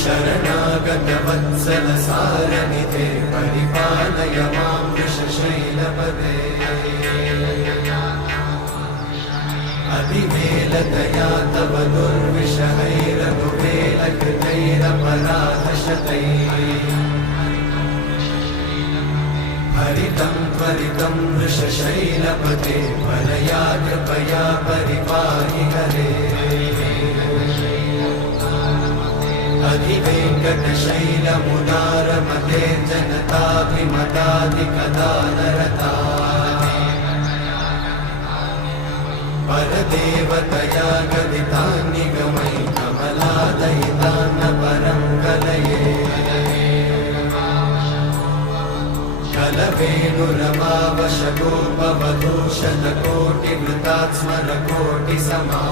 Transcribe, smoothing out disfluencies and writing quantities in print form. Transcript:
शरणागतवत्सलसारनिधे परिपालय मां वृषशैलपदे अतिवेलतया तव दुर्विषहैरघुवेलकृतैरपराधशतैः हरितं त्वरितं वृषशैलपते वरया कृपया परिपाहि हरे अधिवेङ्कटशैलमुदारमते जनताभिमताधिकदानरता परदेवतया गदितान्निगमै कमलादयितान्न परं कलये कलवेणुरमावशगोपवधूषणकोटिवृतात् स्मरकोटिसमा